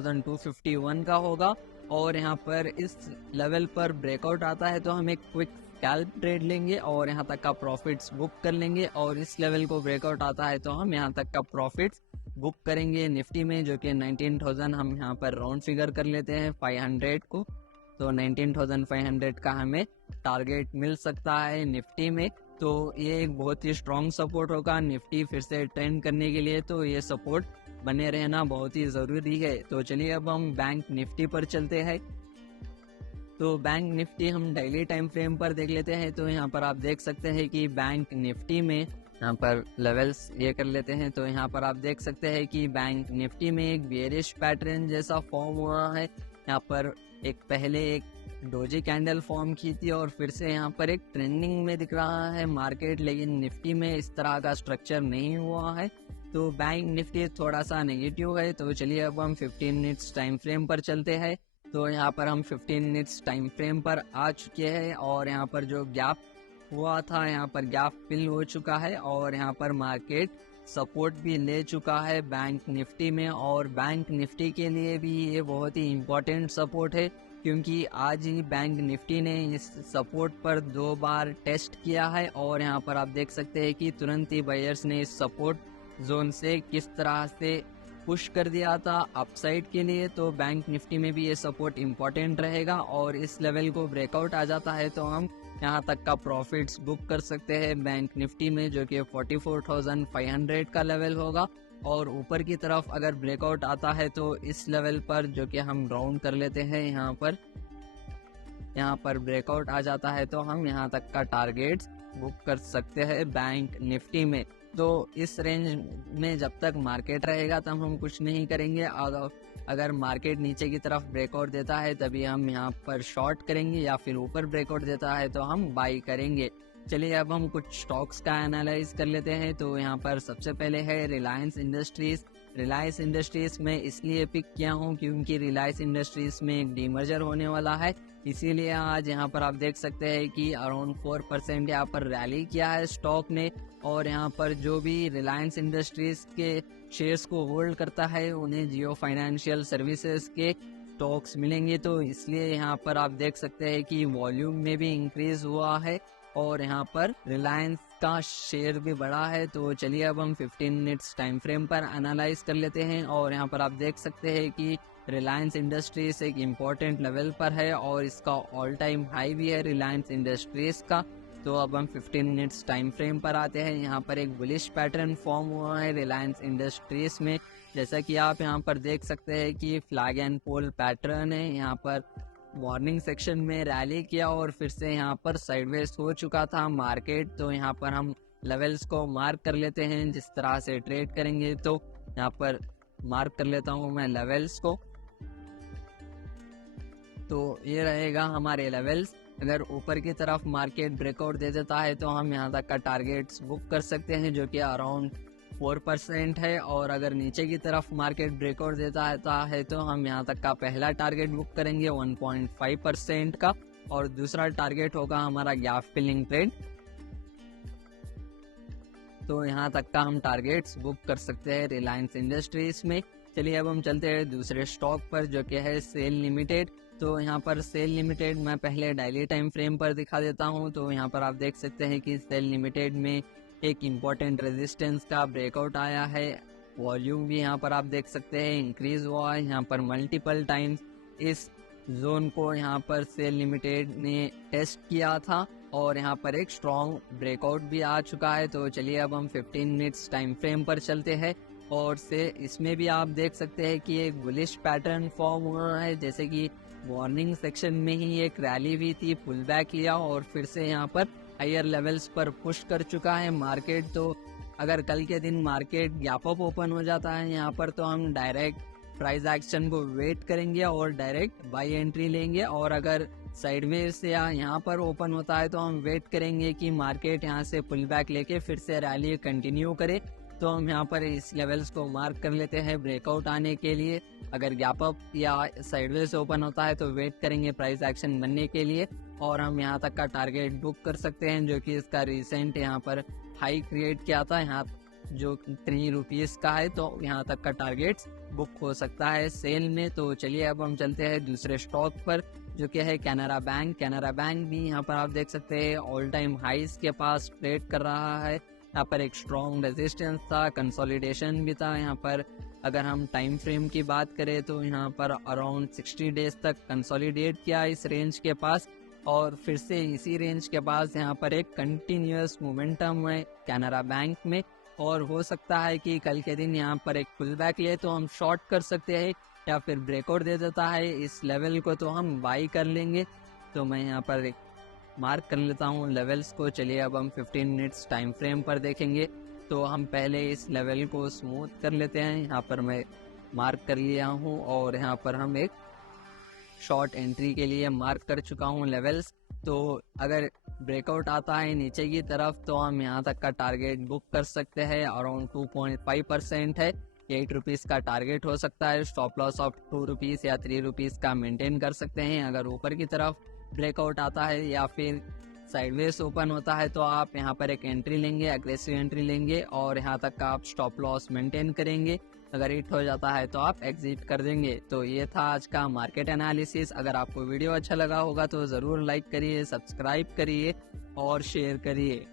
1251 का होगा। और यहाँ पर इस लेवल पर ब्रेकआउट आता है तो हम एक क्विक स्कैल्प ट्रेड लेंगे और यहाँ तक का प्रॉफिट्स बुक कर लेंगे। और इस लेवल को ब्रेकआउट आता है तो हम यहाँ तक का प्रॉफिट्स बुक करेंगे निफ्टी में, जो कि 19,000 हम यहाँ पर राउंड फिगर कर लेते हैं 500 को। तो 19,500 का हमें टारगेट मिल सकता है निफ्टी में। तो ये एक बहुत ही स्ट्रॉन्ग सपोर्ट होगा निफ्टी फिर से ट्रेंड करने के लिए, तो ये सपोर्ट बने रहना बहुत ही ज़रूरी है। तो चलिए अब हम बैंक निफ्टी पर चलते हैं। तो बैंक निफ्टी हम डेली टाइम फ्रेम पर देख लेते हैं। तो यहाँ पर आप देख सकते हैं कि बैंक निफ्टी में यहाँ पर लेवल्स ये कर लेते हैं। तो यहाँ पर आप देख सकते हैं कि बैंक निफ्टी में एक बेयरिश पैटर्न जैसा फॉर्म हुआ है। यहाँ पर पहले एक डोजी कैंडल फॉर्म की थी और फिर से यहाँ पर एक ट्रेंडिंग में दिख रहा है मार्केट, लेकिन निफ्टी में इस तरह का स्ट्रक्चर नहीं हुआ है। तो बैंक निफ्टी थोड़ा सा नेगेटिव है। तो चलिए अब हम 15 मिनट्स टाइम फ्रेम पर चलते हैं। तो यहाँ पर हम 15 मिनट्स टाइम फ्रेम पर आ चुके हैं और यहाँ पर जो गैप हुआ था यहाँ पर गैप फिल हो चुका है और यहाँ पर मार्केट सपोर्ट भी ले चुका है बैंक निफ्टी में। और बैंक निफ्टी के लिए भी ये बहुत ही इम्पोर्टेंट सपोर्ट है, क्योंकि आज ही बैंक निफ्टी ने इस सपोर्ट पर 2 बार टेस्ट किया है और यहाँ पर आप देख सकते हैं कि तुरंत ही बायर्स ने इस सपोर्ट जोन से किस तरह से पुश कर दिया था अपसाइड के लिए। तो बैंक निफ्टी में भी ये सपोर्ट इम्पोर्टेंट रहेगा और इस लेवल को ब्रेकआउट आ जाता है तो हम यहाँ तक का प्रॉफिट्स बुक कर सकते हैं बैंक निफ्टी में, जो कि 44,500 का लेवल होगा। और ऊपर की तरफ अगर ब्रेकआउट आता है तो इस लेवल पर, जो कि हम राउंड कर लेते हैं यहाँ पर ब्रेकआउट आ जाता है तो हम यहाँ तक का टारगेट बुक कर सकते हैं बैंक निफ्टी में। तो इस रेंज में जब तक मार्केट रहेगा तब हम कुछ नहीं करेंगे। अगर मार्केट नीचे की तरफ ब्रेकआउट देता है तभी हम यहाँ पर शॉर्ट करेंगे, या फिर ऊपर ब्रेकआउट देता है तो हम बाई करेंगे। चलिए अब हम कुछ स्टॉक्स का एनालाइज कर लेते हैं। तो यहाँ पर सबसे पहले है रिलायंस इंडस्ट्रीज। रिलायंस इंडस्ट्रीज में इसलिए पिक किया हूँ क्योंकि रिलायंस इंडस्ट्रीज में एक डीमर्जर होने वाला है, इसीलिए आज यहाँ पर आप देख सकते हैं कि अराउंड 4% यहाँ पर रैली किया है स्टॉक ने। और यहाँ पर जो भी रिलायंस इंडस्ट्रीज के शेयर्स को होल्ड करता है उन्हें जियो फाइनेंशियल सर्विसेज के स्टॉक्स मिलेंगे, तो इसलिए यहाँ पर आप देख सकते हैं कि वॉल्यूम में भी इंक्रीज हुआ है और यहाँ पर रिलायंस का शेयर भी बढ़ा है। तो चलिए अब हम 15 मिनट्स टाइम फ्रेम पर एनालाइज कर लेते हैं। और यहाँ पर आप देख सकते हैं कि रिलायंस इंडस्ट्रीज एक इम्पॉर्टेंट लेवल पर है और इसका ऑल टाइम हाई भी है रिलायंस इंडस्ट्रीज का। तो अब हम 15 मिनट्स टाइम फ्रेम पर आते हैं। यहाँ पर एक बुलिश पैटर्न फॉर्म हुआ है रिलायंस इंडस्ट्रीज में, जैसा कि आप यहाँ पर देख सकते हैं कि फ्लैग एंड पोल पैटर्न है। यहाँ पर मॉर्निंग सेक्शन में रैली किया और फिर से यहाँ पर साइडवेज हो चुका था मार्केट। तो यहाँ पर हम लेवल्स को मार्क कर लेते हैं जिस तरह से ट्रेड करेंगे। तो यहाँ पर मार्क कर लेता हूँ मैं लेवल्स को। तो ये रहेगा हमारे लेवल्स। अगर ऊपर की तरफ मार्केट ब्रेकआउट दे देता है तो हम यहाँ तक का टारगेट्स बुक कर सकते हैं, जो कि अराउंड 4% है। और अगर नीचे की तरफ मार्केट ब्रेकआउट देता है तो हम यहाँ तक का पहला टारगेट बुक करेंगे 1.5% का, और दूसरा टारगेट होगा हमारा गैप फिलिंग ट्रेड। तो यहाँ तक का हम टारगेट्स बुक कर सकते हैं रिलायंस इंडस्ट्रीज में। चलिए अब हम चलते हैं दूसरे स्टॉक पर, जो कि है सेल लिमिटेड। तो यहाँ पर सेल लिमिटेड मैं पहले डेली टाइम फ्रेम पर दिखा देता हूँ। तो यहाँ पर आप देख सकते हैं कि सेल लिमिटेड में एक इम्पोर्टेंट रेजिस्टेंस का ब्रेकआउट आया है। वॉल्यूम भी यहाँ पर आप देख सकते हैं इंक्रीज हुआ है। यहाँ पर मल्टीपल टाइम्स इस जोन को यहाँ पर सेल लिमिटेड ने टेस्ट किया था और यहाँ पर एक स्ट्रॉन्ग ब्रेकआउट भी आ चुका है। तो चलिए अब हम 15 मिनट्स टाइम फ्रेम पर चलते हैं। और इसमें भी आप देख सकते हैं कि एक बुलिश पैटर्न फॉर्म हुआ है, जैसे कि मॉर्निंग सेक्शन में ही एक रैली भी थी, पुल बैक लिया और फिर से यहाँ पर हायर लेवल्स पर पुश कर चुका है मार्केट। तो अगर कल के दिन मार्केट गैप अप ओपन हो जाता है यहाँ पर तो हम डायरेक्ट प्राइस एक्शन को वेट करेंगे और डायरेक्ट बाई एंट्री लेंगे। और अगर साइडवेज से यहाँ पर ओपन होता है तो हम वेट करेंगे कि मार्केट यहाँ से पुल बैक लेके फिर से रैली कंटिन्यू करे। तो हम यहाँ पर इस लेवल्स को मार्क कर लेते हैं ब्रेकआउट आने के लिए। अगर गैप अप या साइडवेज ओपन होता है तो वेट करेंगे प्राइस एक्शन बनने के लिए, और हम यहाँ तक का टारगेट बुक कर सकते हैं, जो कि इसका रिसेंट यहाँ पर हाई क्रिएट किया था, यहाँ जो 3 रुपीज़ का है। तो यहाँ तक का टारगेट्स बुक हो सकता है सेल में। तो चलिए अब हम चलते हैं दूसरे स्टॉक पर, जो कि है कैनरा बैंक। कैनरा बैंक भी यहाँ पर आप देख सकते हैं ऑल टाइम हाइस के पास ट्रेड कर रहा है। यहाँ पर एक स्ट्रॉन्ग रेजिस्टेंस था, कंसोलिडेशन भी था यहाँ पर। अगर हम टाइम फ्रेम की बात करें तो यहाँ पर अराउंड 60 डेज तक कंसोलिडेट किया इस रेंज के पास, और फिर से इसी रेंज के पास यहाँ पर एक कंटिन्यूअस मोमेंटम है कैनरा बैंक में। और हो सकता है कि कल के दिन यहाँ पर एक पुल बैक ले तो हम शॉर्ट कर सकते हैं, या फिर ब्रेकआउट दे देता है इस लेवल को तो हम बाई कर लेंगे। तो मैं यहाँ पर एक मार्क कर लेता हूँ लेवल्स को। चलिए अब हम 15 मिनट्स टाइम फ्रेम पर देखेंगे। तो हम पहले इस लेवल को स्मूथ कर लेते हैं। यहाँ पर मैं मार्क कर लिया हूँ, और यहाँ पर हम एक शॉर्ट एंट्री के लिए मार्क कर चुका हूँ लेवल्स। तो अगर ब्रेकआउट आता है नीचे की तरफ तो हम यहाँ तक का टारगेट बुक कर सकते हैं। अराउंड 2.5% है, 8 रुपीज़ का टारगेट हो सकता है। स्टॉप लॉस ऑफ 2 रुपीज़ या 3 रुपीज़ का मेंटेन कर सकते हैं। अगर ऊपर की तरफ ब्रेकआउट आता है या फिर साइडवेज ओपन होता है तो आप यहाँ पर एक एंट्री लेंगे, एग्रेसिव एंट्री लेंगे, और यहाँ तक का आप स्टॉप लॉस मेंटेन करेंगे। अगर हिट हो जाता है तो आप एग्जिट कर देंगे। तो ये था आज का मार्केट एनालिसिस। अगर आपको वीडियो अच्छा लगा होगा तो ज़रूर लाइक करिए, सब्सक्राइब करिए और शेयर करिए।